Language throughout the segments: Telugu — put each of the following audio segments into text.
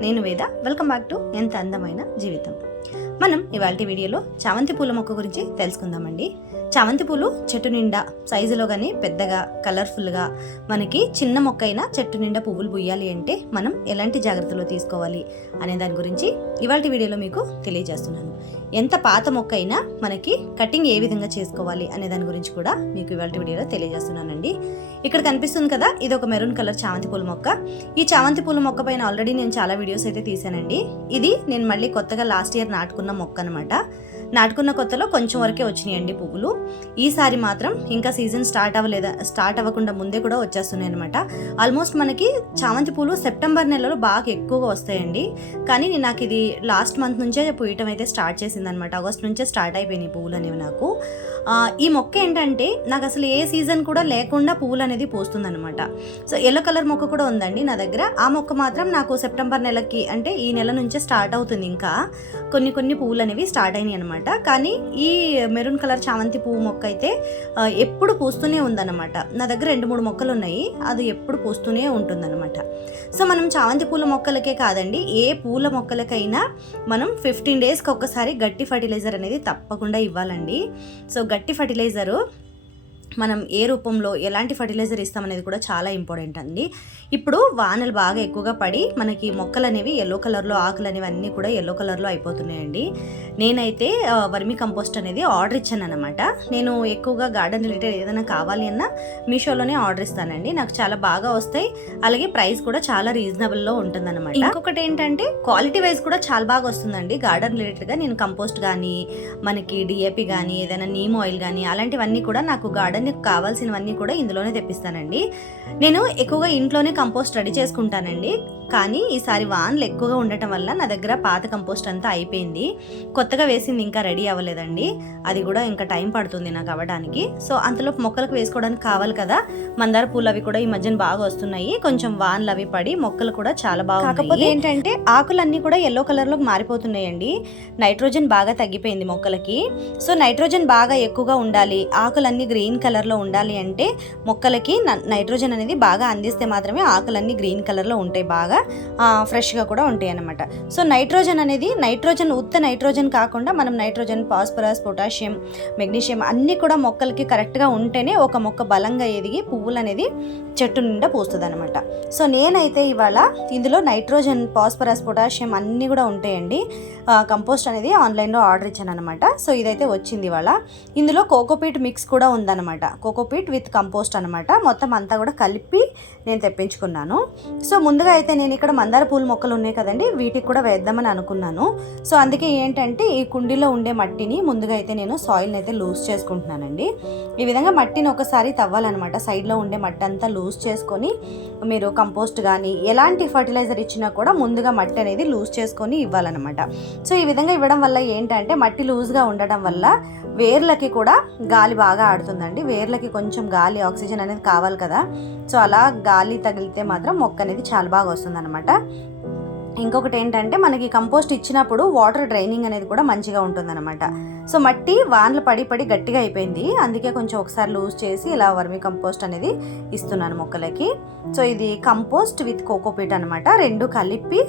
నేను వేద. వెల్కమ్ బ్యాక్ టు ఎంత అందమైన జీవితం. మనం ఇవాళ వీడియోలో చామంతి పూల మొక్క గురించి తెలుసుకుందామండి. చామంతి పూలు చెట్టు నిండా సైజులో కానీ పెద్దగా కలర్ఫుల్గా మనకి చిన్న మొక్క అయినా చెట్టు నిండా పువ్వులు పుయ్యాలి అంటే మనం ఎలాంటి జాగ్రత్తలు తీసుకోవాలి అనే దాని గురించి ఇవాళ వీడియోలో మీకు తెలియజేస్తున్నాను. ఎంత పాత మొక్క అయినా మనకి కటింగ్ ఏ విధంగా చేసుకోవాలి అనే దాని గురించి కూడా మీకు ఇవాళ వీడియోలో తెలియజేస్తున్నానండి. ఇక్కడ కనిపిస్తుంది కదా ఇది ఒక మెరూన్ కలర్ చామంతి పూల మొక్క. ఈ చామంతి పూల మొక్క పైన ఆల్రెడీ నేను చాలా వీడియోస్ అయితే తీసానండి ఇది నేను మళ్ళీ కొత్తగా లాస్ట్ ఇయర్ నాటుకున్న మొక్క అనమాట నాటుకున్న కొత్తలో కొంచెం వరకే వచ్చినాయండి పువ్వులు. ఈసారి మాత్రం ఇంకా సీజన్ స్టార్ట్ అవ్వలేదా స్టార్ట్ అవ్వకుండా ముందే కూడా వచ్చేస్తున్నాయి అనమాట ఆల్మోస్ట్ మనకి చామంతి పూలు సెప్టెంబర్ నెలలో బాగా ఎక్కువగా వస్తాయండి. కానీ నేను నాకు ఇది లాస్ట్ మంత్ నుంచే పూయటం అయితే స్టార్ట్ చేసింది అనమాట ఆగస్ట్ నుంచే స్టార్ట్ అయిపోయినాయి పువ్వులు అనేవి నాకు. ఈ మొక్క ఏంటంటే నాకు అసలు ఏ సీజన్ కూడా లేకుండా పువ్వులు అనేది పూస్తుంది అనమాట సో ఎల్లో కలర్ మొక్క కూడా ఉందండి నా దగ్గర. ఆ మొక్క మాత్రం నాకు సెప్టెంబర్ నెలకి అంటే ఈ నెల నుంచే స్టార్ట్ అవుతుంది ఇంకా. కొన్ని కొన్ని పువ్వులు అనేవి స్టార్ట్ అయినాయి అనమాట కానీ ఈ మెరూన్ కలర్ చామంతి పువ్వు మొక్క అయితే ఎప్పుడు పూస్తూనే ఉందన్నమాట. నా దగ్గర రెండు మూడు మొక్కలు ఉన్నాయి. అది ఎప్పుడు పూస్తూనే ఉంటుందన్నమాట. సో మనం చామంతి పూల మొక్కలకే కాదండి ఏ పూల మొక్కలకైనా మనం ఫిఫ్టీన్ డేస్కి ఒక్కసారి గట్టి ఫర్టిలైజర్ అనేది తప్పకుండా ఇవ్వాలండి. సో గట్టి ఫర్టిలైజరు. మనం ఏ రూపంలో ఎలాంటి ఫర్టిలైజర్ ఇస్తామనేది కూడా చాలా ఇంపార్టెంట్ అండి. ఇప్పుడు వానలు బాగా ఎక్కువగా పడి మనకి మొక్కలు అనేవి ఎల్లో కలర్లో ఆకులు అనేవి అన్నీ కూడా ఎల్లో కలర్లో అయిపోతున్నాయండి. నేనైతే వర్మి కంపోస్ట్ అనేది ఆర్డర్ ఇచ్చాను అనమాట నేను ఎక్కువగా గార్డెన్ రిలేటెడ్ ఏదైనా కావాలి అన్నా మీషోలోనే ఆర్డర్ ఇస్తానండి. నాకు చాలా బాగా వస్తాయి. అలాగే ప్రైస్ కూడా చాలా రీజనబుల్లో ఉంటుందన్నమాట. ఇంకొకటి ఏంటంటే క్వాలిటీ వైజ్ కూడా చాలా బాగా వస్తుందండి. గార్డెన్ రిలేటెడ్గా నేను కంపోస్ట్ కానీ మనకి డిఏపి కానీ ఏదైనా నీమ్ ఆయిల్ కానీ అలాంటివన్నీ కూడా నాకు గార్డెన్ గార్డెన్కి కావాల్సినవన్నీ కూడా ఇందులోనే తెప్పిస్తానండి. నేను ఎక్కువగా ఇంట్లోనే కంపోస్ట్ రెడీ చేసుకుంటానండి. కానీ ఈసారి వాన్లు ఎక్కువగా ఉండటం వల్ల నా దగ్గర పాత కంపోస్ట్ అంతా అయిపోయింది. కొత్తగా వేసింది ఇంకా రెడీ అవ్వలేదండి. అది కూడా ఇంకా టైం పడుతుంది నాకు అవ్వడానికి. సో అంతలోపు మొక్కలకు వేసుకోవడానికి కావాలి కదా. మందార పూలు అవి కూడా ఈ మధ్యన బాగా వస్తున్నాయి. కొంచెం వాన్లు అవి పడి మొక్కలు కూడా చాలా బాగా కాకపోతే ఏంటంటే ఆకులన్నీ కూడా ఎల్లో కలర్లోకి మారిపోతున్నాయండి. నైట్రోజన్ బాగా తగ్గిపోయింది మొక్కలకి. సో నైట్రోజన్ బాగా ఎక్కువగా ఉండాలి. ఆకులన్నీ గ్రీన్ కలర్లో ఉండాలి అంటే మొక్కలకి నైట్రోజన్ అనేది బాగా అందిస్తే మాత్రమే ఆకులన్నీ గ్రీన్ కలర్లో ఉంటాయి బాగా. బాగా ఫ్రెష్గా కూడా ఉంటాయి అనమాట సో నైట్రోజన్ అనేది నైట్రోజన్ ఉత్త నైట్రోజన్ కాకుండా మనం నైట్రోజన్ ఫాస్ఫరస్ పొటాషియం మెగ్నీషియం అన్నీ కూడా మొక్కలకి కరెక్ట్గా ఉంటేనే ఒక మొక్క బలంగా ఎదిగి పువ్వులు అనేది చెట్టు నిండా పూస్తుంది అనమాట సో నేనైతే ఇవాళ ఇందులో నైట్రోజన్ ఫాస్ఫరస్ పొటాషియం అన్నీ కూడా ఉంటాయండి. కంపోస్ట్ అనేది ఆన్లైన్లో ఆర్డర్ ఇచ్చాను అనమాట సో ఇదైతే వచ్చింది ఇవాళ. ఇందులో కోకోపీట్ మిక్స్ కూడా ఉందన్నమాట. కోకోపీట్ విత్ కంపోస్ట్ అనమాట మొత్తం అంతా కూడా కలిపి నేను తెప్పించుకున్నాను. సో ముందుగా అయితే నేను నేను ఇక్కడ మందార పూల మొక్కలు ఉన్నాయి కదండి వీటికి కూడా వేద్దామని అనుకున్నాను. సో అందుకే ఏంటంటే ఈ కుండీలో ఉండే మట్టిని ముందుగా అయితే నేను సాయిల్ని అయితే లూజ్ చేసుకుంటున్నానండి. ఈ విధంగా మట్టిని ఒకసారి తవ్వాలన్నమాట. సైడ్లో ఉండే మట్టి అంతా లూజ్ చేసుకొని మీరు కంపోస్ట్ కానీ ఎలాంటి ఫర్టిలైజర్ ఇచ్చినా కూడా ముందుగా మట్టి అనేది లూజ్ చేసుకొని ఇవ్వాలన్నమాట. సో ఈ విధంగా ఇవ్వడం వల్ల ఏంటంటే మట్టి లూజ్గా ఉండడం వల్ల వేర్లకి కూడా గాలి బాగా ఆడుతుందండి. వేర్లకి కొంచెం గాలి ఆక్సిజన్ అనేది కావాలి కదా. సో అలా గాలి తగిలితే మాత్రం మొక్క అనేది చాలా బాగా వస్తుంది. ఉంటుందన్నమాట. ఇంకొకటి ఏంటంటే మనకి కంపోస్ట్ ఇచ్చినప్పుడు వాటర్ డ్రైనింగ్ అనేది కూడా మంచిగా ఉంటుందన్నమాట. సో మట్టి వానలు పడి పడి గట్టిగా అయిపోయింది. అందుకే కొంచెం ఒకసారి లూజ్ చేసి ఇలా వర్మి కంపోస్ట్ అనేది ఇస్తున్నాను మొక్కలకి. సో ఇది కంపోస్ట్ విత్ కోకోపీట్ అనమాట రెండు కలిపి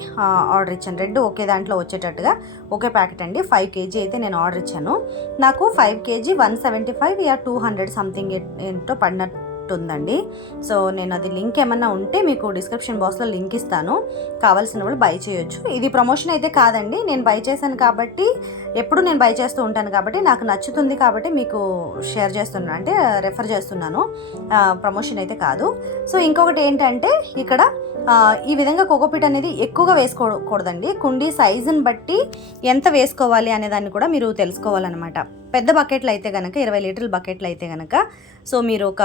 ఆర్డర్ ఇచ్చాను. రెండు ఒకే దాంట్లో వచ్చేటట్టుగా ఒకే ప్యాకెట్ అండి. ఫైవ్ కేజీ అయితే నేను ఆర్డర్ ఇచ్చాను. నాకు five KG one seventy five yeah two hundred something ఏంటో పడినట్టు ఉందండి సో నేను అది లింక్ ఏమన్నా ఉంటే మీకు డిస్క్రిప్షన్ బాక్స్లో లింక్ ఇస్తాను. కావాల్సిన వాళ్ళు బై చేయొచ్చు. ఇది ప్రమోషన్ అయితే కాదండి. నేను బై చేశాను కాబట్టి ఎప్పుడు నేను బై చేస్తూ ఉంటాను కాబట్టి నాకు నచ్చుతుంది కాబట్టి మీకు షేర్ చేస్తున్నాను అంటే రెఫర్ చేస్తున్నాను. ప్రమోషన్ అయితే కాదు. సో ఇంకొకటి ఏంటంటే ఇక్కడ ఈ విధంగా కోకోపీట్ అనేది ఎక్కువగా వేసుకోకూడదండి. కుండీ సైజుని బట్టి ఎంత వేసుకోవాలి అనే దాన్ని కూడా మీరు తెలుసుకోవాలన్నమాట. పెద్ద బకెట్లు అయితే కనుక ఇరవై లీటర్ల బకెట్లు అయితే కనుక సో మీరు ఒక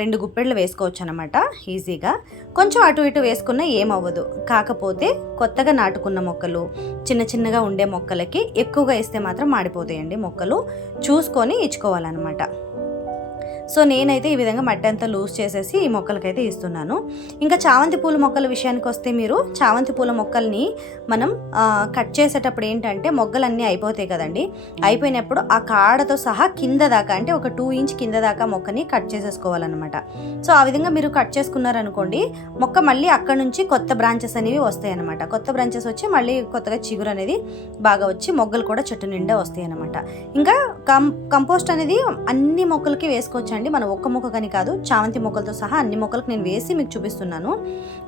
రెండు గుప్పెళ్ళు వేసుకోవచ్చు అనమాట ఈజీగా. కొంచెం అటు ఇటు వేసుకున్నా ఏమవ్వదు కాకపోతే కొత్తగా నాటుకున్న మొక్కలు చిన్న చిన్నగా ఉండే మొక్కలకి ఎక్కువగా వేస్తే మాత్రం మాడిపోతాయండి మొక్కలు. చూసుకొని ఇచ్చుకోవాలన్నమాట. సో నేనైతే ఈ విధంగా మట్టి అంతా లూజ్ చేసేసి ఈ మొక్కలకైతే ఇస్తున్నాను. ఇంకా చామంతి పూల మొక్కల విషయానికి వస్తే మీరు చామంతి పూల మొక్కల్ని మనం కట్ చేసేటప్పుడు ఏంటంటే మొగ్గలన్నీ అయిపోతాయి కదండి. అయిపోయినప్పుడు ఆ కాడతో సహా కింద దాకా అంటే ఒక టూ ఇంచ్ కింద దాకా మొక్కని కట్ చేసేసుకోవాలన్నమాట. సో ఆ విధంగా మీరు కట్ చేసుకున్నారనుకోండి మొక్క మళ్ళీ అక్కడ నుంచి కొత్త బ్రాంచెస్ అనేవి వస్తాయి అనమాట కొత్త బ్రాంచెస్ వచ్చి మళ్ళీ కొత్తగా చిగురు అనేది బాగా వచ్చి మొగ్గలు కూడా చెట్టు నిండా వస్తాయి అనమాట ఇంకా కం కంపోస్ట్ అనేది అన్ని మొక్కలకి వేసుకోవచ్చు వేసుకోవచ్చండి మనం ఒక్క మొక్కకని కాదు చామంతి మొక్కలతో సహా అన్ని మొక్కలకు నేను వేసి మీకు చూపిస్తున్నాను.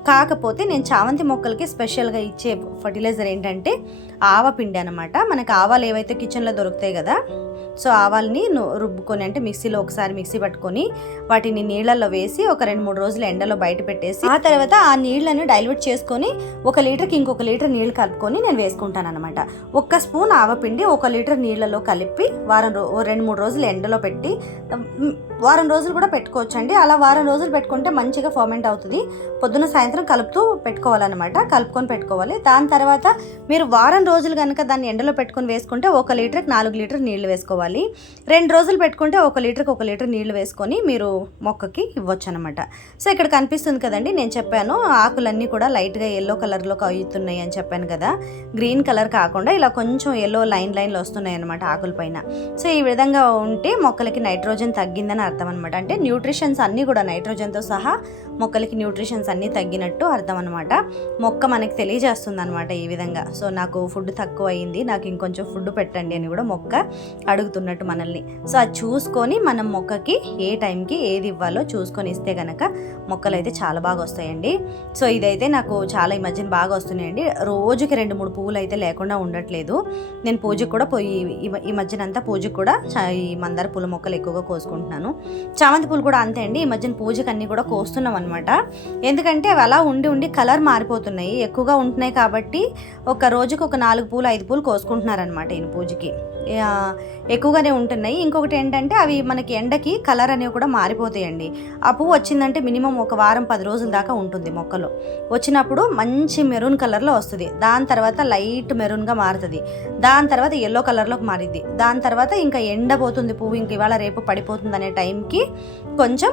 కాకపోతే నేను చామంతి మొక్కలకి స్పెషల్గా ఇచ్చే ఫర్టిలైజర్ ఏంటంటే ఆవపిండి అనమాట మనకి ఆవాలు ఏవైతే కిచెన్లో దొరుకుతాయి కదా సో ఆవాల్ని రుబ్బుకొని అంటే మిక్సీలో ఒకసారి మిక్సీ పట్టుకొని వాటిని నీళ్ళల్లో వేసి ఒక రెండు మూడు రోజులు ఎండలో బయట పెట్టేసి ఆ తర్వాత ఆ నీళ్ళని డైల్యూట్ చేసుకొని ఒక లీటర్కి ఇంకొక లీటర్ నీళ్ళు కలుపుకొని నేను వేసుకుంటాను అనమాట ఒక్క స్పూన్ ఆవపిండి ఒక లీటర్ నీళ్ళలో కలిపి వారం రెండు మూడు రోజులు ఎండలో పెట్టి వారం రోజులు కూడా పెట్టుకోవచ్చండి. అలా వారం రోజులు పెట్టుకుంటే మంచిగా ఫర్మెంట్ అవుతుంది. పొద్దున సాయంత్రం కలుపుతూ పెట్టుకోవాలన్నమాట. కలుపుకొని పెట్టుకోవాలి. దాని తర్వాత మీరు వారం రోజులు కనుక దాన్ని ఎండలో పెట్టుకొని వేసుకుంటే ఒక లీటర్కి నాలుగు లీటర్ నీళ్ళు వేసుకోవాలి. రెండు రోజులు పెట్టుకుంటే ఒక లీటర్కి ఒక లీటర్ నీళ్ళు వేసుకొని మీరు మొక్కకి ఇవ్వచ్చు అనమాట సో ఇక్కడ కనిపిస్తుంది కదండి. నేను చెప్పాను ఆకులన్నీ కూడా లైట్గా ఎల్లో కలర్లో అవుతున్నాయి అని చెప్పాను కదా. గ్రీన్ కలర్ కాకుండా ఇలా కొంచెం ఎల్లో లైన్ లైన్లు వస్తున్నాయి అనమాట ఆకుల పైన. సో ఈ విధంగా ఉంటే మొక్కలకి నైట్రోజన్ తగ్గిందని అర్థం అనమాట అంటే న్యూట్రిషన్స్ అన్నీ కూడా నైట్రోజన్తో సహా మొక్కలకి న్యూట్రిషన్స్ అన్నీ తగ్గినట్టు అర్థం అనమాట మొక్క మనకి తెలియజేస్తుంది అనమాట ఈ విధంగా. సో నాకు ఫుడ్ తక్కువ అయింది నాకు ఇంకొంచెం ఫుడ్ పెట్టండి అని కూడా మొక్క అడుగుతున్నట్టు మనల్ని. సో అది చూసుకొని మనం మొక్కకి ఏ టైంకి ఏది ఇవ్వాలో చూసుకొని ఇస్తే కనుక మొక్కలు అయితే చాలా బాగా వస్తాయండి. సో ఇదైతే నాకు చాలా ఈ మధ్యన బాగా వస్తున్నాయండి. రోజుకి రెండు మూడు పువ్వులు అయితే లేకుండా ఉండట్లేదు. నేను పూజకు కూడా పోయి ఈ మధ్యనంతా మధ్యన అంతా పూజకు కూడా చా- ఈ మందార పూల మొక్కలు ఎక్కువగా కోసుకుంటున్నాను. చామంతి పూలు కూడా అంతే అండి. ఈ మధ్యన పూజకు అన్నీ కూడా కోస్తున్నాం అనమాట ఎందుకంటే అవి అలా ఉండి ఉండి కలర్ మారిపోతున్నాయి. ఎక్కువగా ఉంటున్నాయి కాబట్టి ఒక రోజుకి ఒక నాలుగు పూలు ఐదు పూలు కోసుకుంటున్నారనమాట ఈయన పూజకి. ఎక్కువగానే ఉంటున్నాయి. ఇంకొకటి ఏంటంటే అవి మనకి ఎండకి కలర్ అనేవి కూడా మారిపోతాయండి. ఆ పువ్వు వచ్చిందంటే మినిమం ఒక వారం పది రోజుల దాకా ఉంటుంది మొక్కలో. వచ్చినప్పుడు మంచి మెరూన్ కలర్లో వస్తుంది. దాని తర్వాత లైట్ మెరూన్గా మారుతుంది. దాని తర్వాత ఎల్లో కలర్లోకి మారిద్ది. దాని తర్వాత ఇంకా ఎండబోతుంది పువ్వు. ఇంక ఇవాళ రేపు పడిపోతుంది అనే టైంకి కొంచెం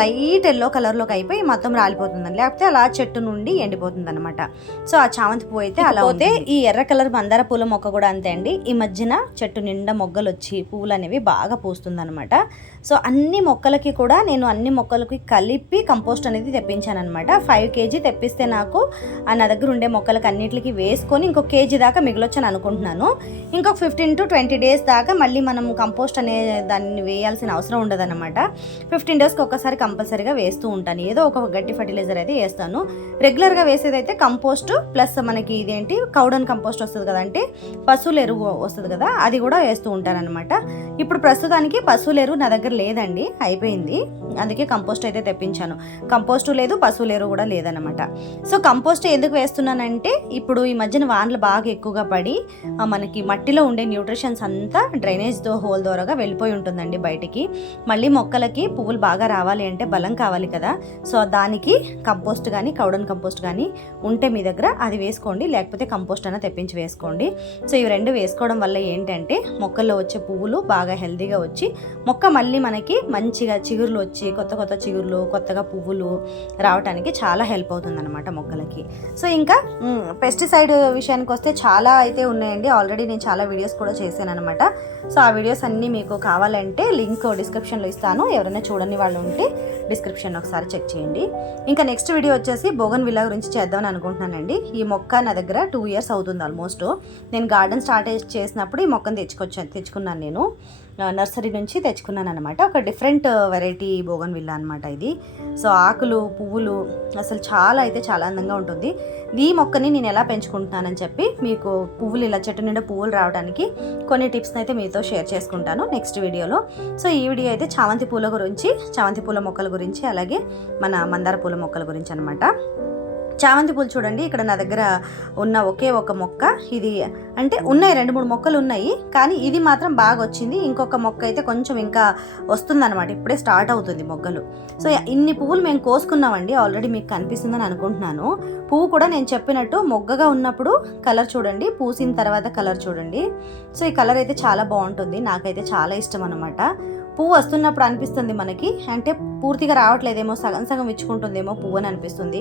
లైట్ ఎల్లో కలర్లోకి అయిపోయి మొత్తం రాలిపోతుంది లేకపోతే అలా చెట్టు నుండి ఎండిపోతుంది అనమాట సో ఆ చామంతి పువ్వు అయితే అలా పోతే ఈ ఎర్ర కలర్ మందార పూల మొక్క కూడా అంతే అండి. ఈ మధ్యన చెట్టు నిండా మొగ్గలు వచ్చి పువ్వులు అనేవి బాగా పూస్తుందనమాట సో అన్ని మొక్కలకి కూడా నేను అన్ని మొక్కలకి కలిపి కంపోస్ట్ అనేది తెప్పించాను అనమాట ఫైవ్ కేజీ తెప్పిస్తే నాకు ఆ నా దగ్గర ఉండే మొక్కలకి అన్నిటికి వేసుకొని ఇంకొక కేజీ దాకా మిగిలొచ్చని అనుకుంటున్నాను. ఇంకొక ఫిఫ్టీన్ టు ట్వంటీ డేస్ దాకా మళ్ళీ మనం కంపోస్ట్ అనే దాన్ని వేయాల్సిన అవసరం ఉండదన్నమాట. ఫిఫ్టీన్ డేస్కి ఒక్కసారి కంపల్సరీగా వేస్తూ ఉంటాను. ఏదో ఒక గట్టి ఫర్టిలైజర్ అయితే వేస్తాను. రెగ్యులర్గా వేసేదైతే కంపోస్ట్ ప్లస్ మనకి ఇదేంటి? కౌడన్ కంపోస్ట్ వస్తుంది కదంటే పశువుల ఎరువు వస్తుంది కదా అది కూడా వేస్తూ ఉంటారనమాట ఇప్పుడు ప్రస్తుతానికి పశువుల ఎరువు నా దగ్గర లేదండి అయిపోయింది. అందుకే కంపోస్ట్ అయితే తెప్పించాను. కంపోస్టు లేదు పశువుల ఎరువు కూడా లేదనమాట సో కంపోస్ట్ ఎందుకు వేస్తున్నానంటే ఇప్పుడు ఈ మధ్యన వానలు బాగా ఎక్కువగా పడి మనకి మట్టిలో ఉండే న్యూట్రిషన్స్ అంతా డ్రైనేజ్ దో హోల్ ద్వారాగా వెళ్ళిపోయి ఉంటుందండి బయటికి. మళ్ళీ మొక్కలకి పువ్వులు బాగా రావాలి అంటే బలం కావాలి కదా. సో దానికి కంపోస్ట్ కానీ కౌడన్ కంపోస్ట్ కానీ ఉంటే మీ దగ్గర అది వేసుకోండి. లేకపోతే కంపోస్ట్ అయినా తెప్పించి వేసుకోండి. సో ఇవి రెండు వేసుకోవడం వల్ల ఏంటంటే మొక్క మొక్కల్లో వచ్చే పువ్వులు బాగా హెల్దీగా వచ్చి మొక్క మళ్ళీ మనకి మంచిగా చిగుర్లు వచ్చి కొత్త కొత్త చిగుర్లు కొత్తగా పువ్వులు రావడానికి చాలా హెల్ప్ అవుతుందన్నమాట మొక్కలకి. సో ఇంకా పెస్టిసైడ్ విషయానికి వస్తే చాలా అయితే ఉన్నాయండి. ఆల్రెడీ నేను చాలా వీడియోస్ కూడా చేశాను అనమాట సో ఆ వీడియోస్ అన్నీ మీకు కావాలంటే లింక్ డిస్క్రిప్షన్లో ఇస్తాను. ఎవరైనా చూడని వాళ్ళు ఉంటే డిస్క్రిప్షన్ ఒకసారి చెక్ చేయండి. ఇంకా నెక్స్ట్ వీడియో వచ్చేసి బోగన్ విల్లా గురించి చేద్దామని అనుకుంటున్నానండి. ఈ మొక్క నా దగ్గర టూ ఇయర్స్ అవుతుంది ఆల్మోస్ట్. నేను గార్డెన్ స్టార్ట్ చేసినప్పుడు ఈ మొక్కను తెచ్చుకొచ్చాను. తెచ్చుకున్నాను నేను. నర్సరీ నుంచి తెచ్చుకున్నాను అనమాట ఒక డిఫరెంట్ వెరైటీ బోగన్ విల్లా అనమాట ఇది. సో ఆకులు పువ్వులు అసలు చాలా అయితే చాలా అందంగా ఉంటుంది. ఈ మొక్కని నేను ఎలా పెంచుకుంటున్నానని చెప్పి మీకు పువ్వులు ఇలా చెట్టు నిండా పువ్వులు రావడానికి కొన్ని టిప్స్ని అయితే మీతో షేర్ చేసుకుంటాను నెక్స్ట్ వీడియోలో. సో ఈ వీడియో అయితే చామంతి పూల గురించి చామంతి పూల మొక్కల గురించి అలాగే మన మందార పూల మొక్కల గురించి అనమాట చామంతి పూలు చూడండి. ఇక్కడ నా దగ్గర ఉన్న ఒకే ఒక మొక్క. ఇది అంటే ఉన్నాయి రెండు మూడు మొక్కలు ఉన్నాయి. కానీ ఇది మాత్రం బాగా వచ్చింది. ఇంకొక మొక్క అయితే కొంచెం ఇంకా వస్తుందన్నమాట. ఇప్పుడే స్టార్ట్ అవుతుంది మొగ్గలు. సో ఇన్ని పువ్వులు మేము కోసుకున్నామండి. ఆల్రెడీ మీకు కనిపిస్తుందని అనుకుంటున్నాను. పువ్వు కూడా నేను చెప్పినట్టు మొగ్గగా ఉన్నప్పుడు కలర్ చూడండి. పూసిన తర్వాత కలర్ చూడండి. సో ఈ కలర్ అయితే చాలా బాగుంటుంది. నాకైతే చాలా ఇష్టం అనమాట పువ్వు వస్తున్నప్పుడు అనిపిస్తుంది మనకి. అంటే పూర్తిగా రావట్లేదేమో సగం సగం ఇచ్చుకుంటుందేమో పువ్వు అని అనిపిస్తుంది.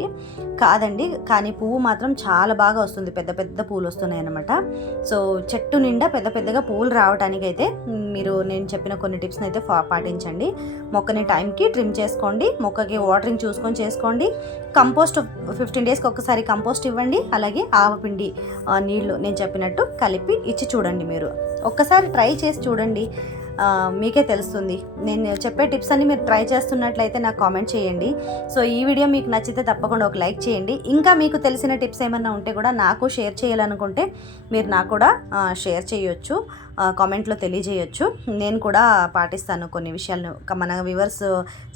కాదండి కానీ పువ్వు మాత్రం చాలా బాగా వస్తుంది. పెద్ద పెద్ద పూలు వస్తున్నాయి అనమాట సో చెట్టు నిండా పెద్ద పెద్దగా పువ్వులు రావడానికి అయితే మీరు నేను చెప్పిన కొన్ని టిప్స్ని అయితే పాటించండి. మొక్కని టైంకి ట్రిమ్ చేసుకోండి. మొక్కకి వాటరింగ్ చూసుకొని చేసుకోండి. కంపోస్ట్ ఫిఫ్టీన్ డేస్కి ఒకసారి కంపోస్ట్ ఇవ్వండి. అలాగే ఆవపిండి నీళ్ళు నేను చెప్పినట్టు కలిపి ఇచ్చి చూడండి మీరు. ఒక్కసారి ట్రై చేసి చూడండి. మీకే తెలుస్తుంది. నేను చెప్పే టిప్స్ అన్ని మీరు ట్రై చేస్తున్నట్లయితే నాకు కామెంట్ చేయండి. సో ఈ వీడియో మీకు నచ్చితే తప్పకుండా ఒక లైక్ చేయండి. ఇంకా మీకు తెలిసిన టిప్స్ ఏమైనా ఉంటే కూడా నాకు షేర్ చేయాలనుకుంటే మీరు నాకు కూడా షేర్ చేయొచ్చు. కామెంట్లో తెలియజేయొచ్చు. నేను కూడా పాటిస్తాను కొన్ని విషయాలను. మన వివర్స్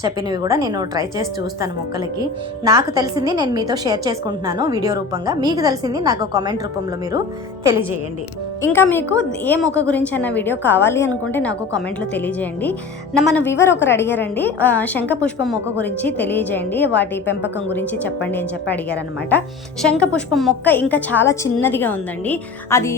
చెప్పినవి కూడా నేను ట్రై చేసి చూస్తాను మొక్కలకి. నాకు తెలిసింది నేను మీతో షేర్ చేసుకుంటున్నాను వీడియో రూపంగా. మీకు తెలిసింది నాకు కామెంట్ రూపంలో మీరు తెలియజేయండి. ఇంకా మీకు ఏ మొక్క గురించి అన్న వీడియో కావాలి అనుకుంటే నాకు కామెంట్లో తెలియజేయండి. నా మన వివర్ ఒకరు అడిగారండి శంఖపుష్పం మొక్క గురించి తెలియజేయండి వాటి పెంపకం గురించి చెప్పండి అని చెప్పి అడిగారనమాట శంఖపుష్పం మొక్క ఇంకా చాలా చిన్నదిగా ఉందండి. అది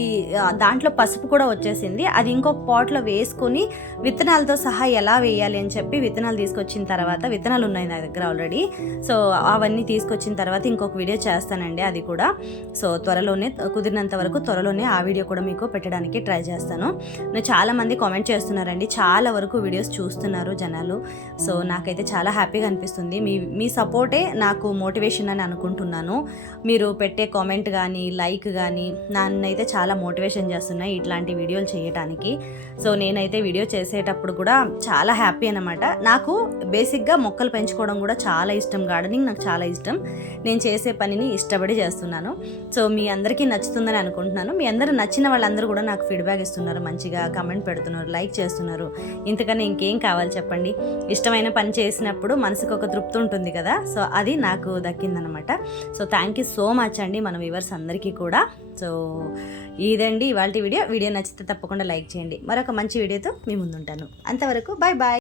దాంట్లో పసుపు కూడా వచ్చేసింది. అది ఇంకొక పాట్లో వేసుకొని విత్తనాలతో సహా ఎలా వేయాలి అని చెప్పి విత్తనాలు తీసుకొచ్చిన తర్వాత విత్తనాలు ఉన్నాయి నా దగ్గర ఆల్రెడీ సో అవన్నీ తీసుకొచ్చిన తర్వాత ఇంకొక వీడియో చేస్తానండి అది కూడా. సో త్వరలోనే కుదిరినంత వరకు త్వరలోనే ఆ వీడియో కూడా మీకు పెట్టడానికి ట్రై చేస్తాను. నేను చాలామంది కామెంట్ చేస్తున్నారండి. చాలా వరకు వీడియోస్ చూస్తున్నారు జనాలు. సో నాకైతే చాలా హ్యాపీగా అనిపిస్తుంది. మీ మీ సపోర్టే నాకు మోటివేషన్ అని అనుకుంటున్నాను. మీరు పెట్టే కామెంట్ కానీ లైక్ కానీ నన్నైతే చాలా మోటివేషన్ చేస్తున్నాయి ఇట్లాంటి వీడియోలు చేయటానికి సో నేనైతే వీడియో చేసేటప్పుడు కూడా చాలా హ్యాపీ అనమాట నాకు బేసిక్గా మొక్కలు పెంచుకోవడం కూడా చాలా ఇష్టం. గార్డెనింగ్ నాకు చాలా ఇష్టం. నేను చేసే పనిని ఇష్టపడి చేస్తున్నాను. సో మీ అందరికీ నచ్చుతుందని అనుకుంటున్నాను. మీ అందరూ నచ్చిన వాళ్ళందరూ కూడా నాకు ఫీడ్బ్యాక్ ఇస్తున్నారు. మంచిగా కమెంట్ పెడుతున్నారు లైక్ చేస్తున్నారు. ఇంతకన్నా ఇంకేం కావాలి చెప్పండి? ఇష్టమైన పని చేసినప్పుడు మనసుకు ఒక తృప్తి ఉంటుంది కదా? సో అది నాకు దక్కిందనమాట so thank you so much అండి మన వ్యూవర్స్ అందరికీ కూడా. సో ఇదండి ఇవాళ వీడియో. వీడియో నచ్చితే తప్పకుండా తప్పకుండా లైక్ చేయండి. మరొక మంచి వీడియోతో మీ ముందుంటాను. అంతవరకు బాయ్ బాయ్